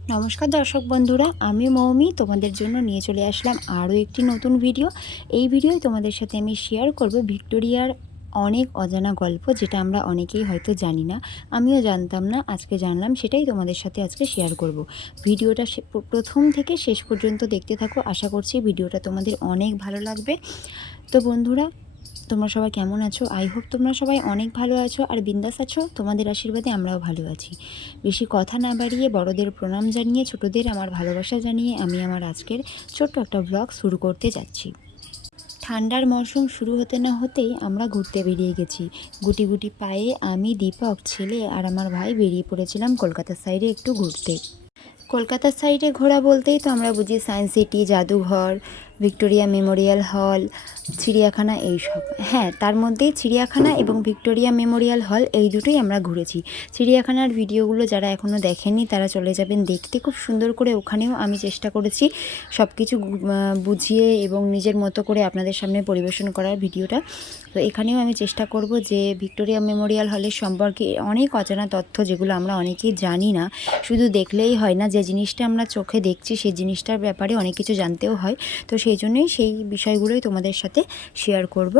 নমস্কার দর্শক বন্ধুরা, আমি মৌমি তোমাদের জন্য নিয়ে চলে আসলাম আরও একটি নতুন ভিডিও। এই ভিডিওয় তোমাদের সাথে আমি শেয়ার করব ভিক্টোরিয়ার অনেক অজানা গল্প, যেটা আমরা অনেকেই হয়তো জানি না। আমিও জানতাম না, আজকে জানলাম, সেটাই তোমাদের সাথে আজকে শেয়ার করব। ভিডিওটা প্রথম থেকে শেষ পর্যন্ত দেখতে থাকো। আশা করছি ভিডিওটা তোমাদের অনেক ভালো লাগবে। তো বন্ধুরা, তোমরা সবাই কেমন আছো? আই হোপ তোমরা সবাই অনেক ভালো আছো আর বিন্দাস আছো। তোমাদের আশীর্বাদে আমরাও ভালো আছি। বেশি কথা না বাড়িয়ে বড়দের প্রণাম জানিয়ে ছোটদের আমার ভালোবাসা জানিয়ে আমি আমার আজকের ছোট্ট একটা ব্লগ শুরু করতে যাচ্ছি। ঠান্ডার মরশুম শুরু হতে না হতেই আমরা ঘুরতে বেরিয়ে গেছি। গুটি গুটি পায়ে আমি, দীপক, ছেলে আর আমার ভাই বেরিয়ে পড়েছিলাম কলকাতার সাইডে একটু ঘুরতে। কলকাতার সাইডে ঘোরা বলতেই তো আমরা বুঝি সায়েন্স সিটি, জাদুঘর, ভিক্টোরিয়া মেমোরিয়াল হল, চিড়িয়াখানা, এইসব। হ্যাঁ, তার মধ্যেই চিড়িয়াখানা এবং ভিক্টোরিয়া মেমোরিয়াল হল এই দুটোই আমরা ঘুরেছি। চিড়িয়াখানার ভিডিওগুলো যারা এখনও দেখেননি তারা চলে যাবেন দেখতে। খুব সুন্দর করে ওখানেও আমি চেষ্টা করেছি সব কিছু বুঝিয়ে এবং নিজের মতো করে আপনাদের সামনে পরিবেশন করার ভিডিওটা। তো এখানেও আমি চেষ্টা করব যে ভিক্টোরিয়া মেমোরিয়াল হলের সম্পর্কে অনেক অজানা তথ্য, যেগুলো আমরা অনেকেই জানি না। শুধু দেখলেই হয় না, যে জিনিসটা আমরা চোখে দেখছি সেই জিনিসটার ব্যাপারে অনেক কিছু জানতেও হয়। তো সেই জন্যই সেই বিষয়গুলোই তোমাদের সাথে শেয়ার করব।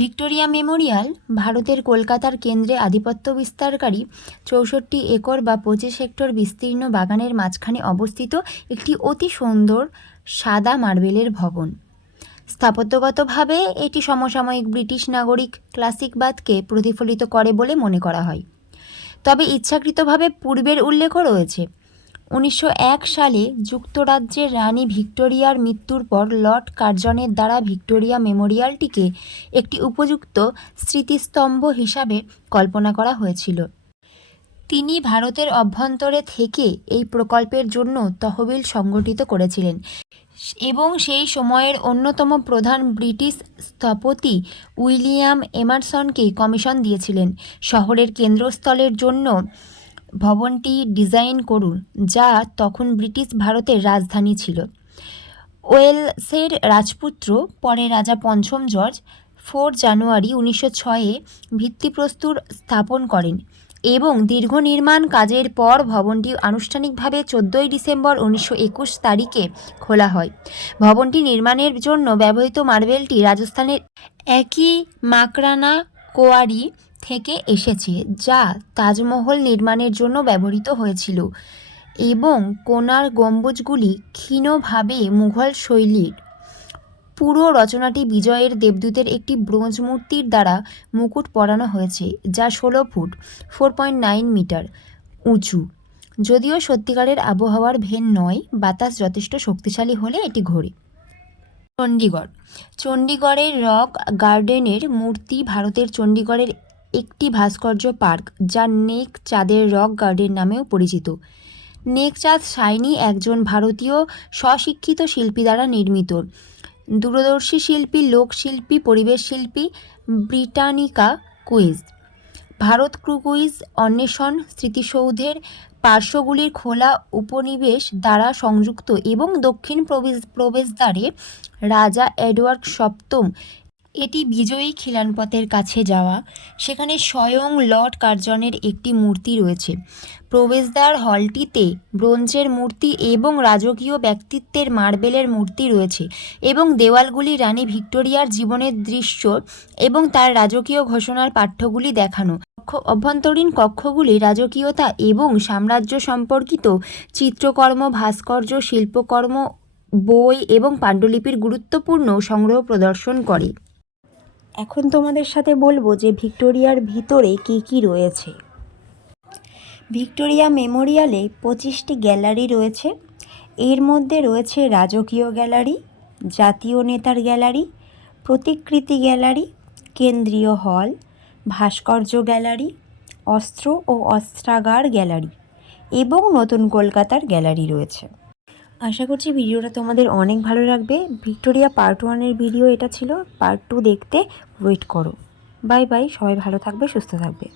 ভিক্টোরিয়া মেমোরিয়াল ভারতের কলকাতার কেন্দ্রে আধিপত্য বিস্তারকারী 64 একর বা 25 হেক্টর বিস্তীর্ণ বাগানের মাঝখানে অবস্থিত একটি অতি সুন্দর সাদা মার্বেলের ভবন। স্থাপত্যগতভাবে এটি সমসাময়িক ব্রিটিশ নাগরিক ক্লাসিকবাদকে প্রতিফলিত করে বলে মনে করা হয়। তবে ইচ্ছাকৃতভাবে পূর্বের উল্লেখও রয়েছে। 1901 সালে যুক্তরাজ্যের রানী ভিক্টোরিয়ার মৃত্যুর পর লর্ড কার্জনের দ্বারা ভিক্টোরিয়া মেমোরিয়ালটিকে একটি উপযুক্ত স্মৃতিস্তম্ভ হিসাবে কল্পনা করা হয়েছিল। তিনি ভারতের অভ্যন্তরে থেকে এই প্রকল্পের জন্য তহবিল সংগঠিত করেছিলেন এবং সেই সময়ের অন্যতম প্রধান ব্রিটিশ স্থপতি উইলিয়াম এমারসনকে কমিশন দিয়েছিলেন শহরের কেন্দ্রস্থলের জন্য ভবনটি ডিজাইন করুন, যা তখন ব্রিটিশ ভারতের রাজধানী ছিল। ওয়েলসের রাজপুত্র, পরে রাজা পঞ্চম জর্জ 4 জানুয়ারি 1906-এ ভিত্তিপ্রস্তর স্থাপন করেন এবং দীর্ঘ নির্মাণ কাজের পর ভবনটি আনুষ্ঠানিকভাবে 14 ডিসেম্বর 1921 তারিখে খোলা হয়। ভবনটি নির্মাণের জন্য ব্যবহৃত মার্বেলটি রাজস্থানের একই মাকরানা কোয়ারি থেকে এসেছে, যা তাজমহল নির্মাণের জন্য ব্যবহৃত হয়েছিল, এবং কোণার গম্বুজগুলি ক্ষীণভাবে মুঘল শৈলীর। পুরো রচনাটি বিজয়ের দেবদূতের একটি ব্রোঞ্জ মূর্তির দ্বারা মুকুট পরানো হয়েছে, যা 16 ফুট 4.9 মিটার উঁচু। যদিও সত্যিকারের আবহাওয়ার ভেন নয়, বাতাস যথেষ্ট শক্তিশালী হলে এটি ঘোরে। চণ্ডীগড়। চণ্ডীগড়ের রক গার্ডেনের মূর্তি ভারতের চণ্ডীগড়ের একটি ভাস্কর্য পার্ক, যা নেক চাঁদের রক গার্ডেন নামেও পরিচিত। নেক চাঁদ সাইনি একজন ভারতীয় স্বশিক্ষিত শিল্পী দ্বারা নির্মিত। দূরদর্শী শিল্পী, লোকশিল্পী, পরিবেশ শিল্পী ব্রিটানিকা কুইজ, ভারত ক্রুইজ অন্বেষণ স্মৃতিসৌধের পার্শ্বগুলির খোলা উপনিবেশ দ্বারা সংযুক্ত এবং দক্ষিণ প্রবেশদ্বারে রাজা এডওয়ার্ড সপ্তম এটি বিজয়ী খিলানপথের কাছে যাওয়া, সেখানে স্বয়ং লর্ড কার্জনের একটি মূর্তি রয়েছে। প্রবেশদ্বার হলটিতে ব্রোঞ্জের মূর্তি এবং রাজকীয় ব্যক্তিত্বের মার্বেলের মূর্তি রয়েছে এবং দেওয়ালগুলি রানী ভিক্টোরিয়ার জীবনের দৃশ্য এবং তার রাজকীয় ঘোষণার পাঠ্যগুলি দেখানো। অভ্যন্তরীণ কক্ষগুলি রাজকীয়তা এবং সাম্রাজ্য সম্পর্কিত চিত্রকর্ম, ভাস্কর্য, শিল্পকর্ম, বই এবং পাণ্ডুলিপির গুরুত্বপূর্ণ সংগ্রহ প্রদর্শন করে। এখন তোমাদের সাথে বলবো যে ভিক্টোরিয়ার ভিতরে কী কী রয়েছে। ভিক্টোরিয়া মেমোরিয়ালে 25টি গ্যালারি রয়েছে। এর মধ্যে রয়েছে রাজকীয় গ্যালারি, জাতীয় নেতার গ্যালারি, প্রতিকৃতি গ্যালারি, কেন্দ্রীয় হল, ভাস্কর্য গ্যালারি, অস্ত্র ও অস্ত্রাগার গ্যালারি এবং নতুন কলকাতার গ্যালারি রয়েছে। আশা করছি ভিডিওটা তোমাদের অনেক ভালো লাগবে। ভিক্টোরিয়া পার্ট 1-এর ভিডিও এটা ছিল। পার্ট 2 দেখতে ওয়েট করো। বাই বাই, সবাই ভালো থাকবে, সুস্থ থাকবে।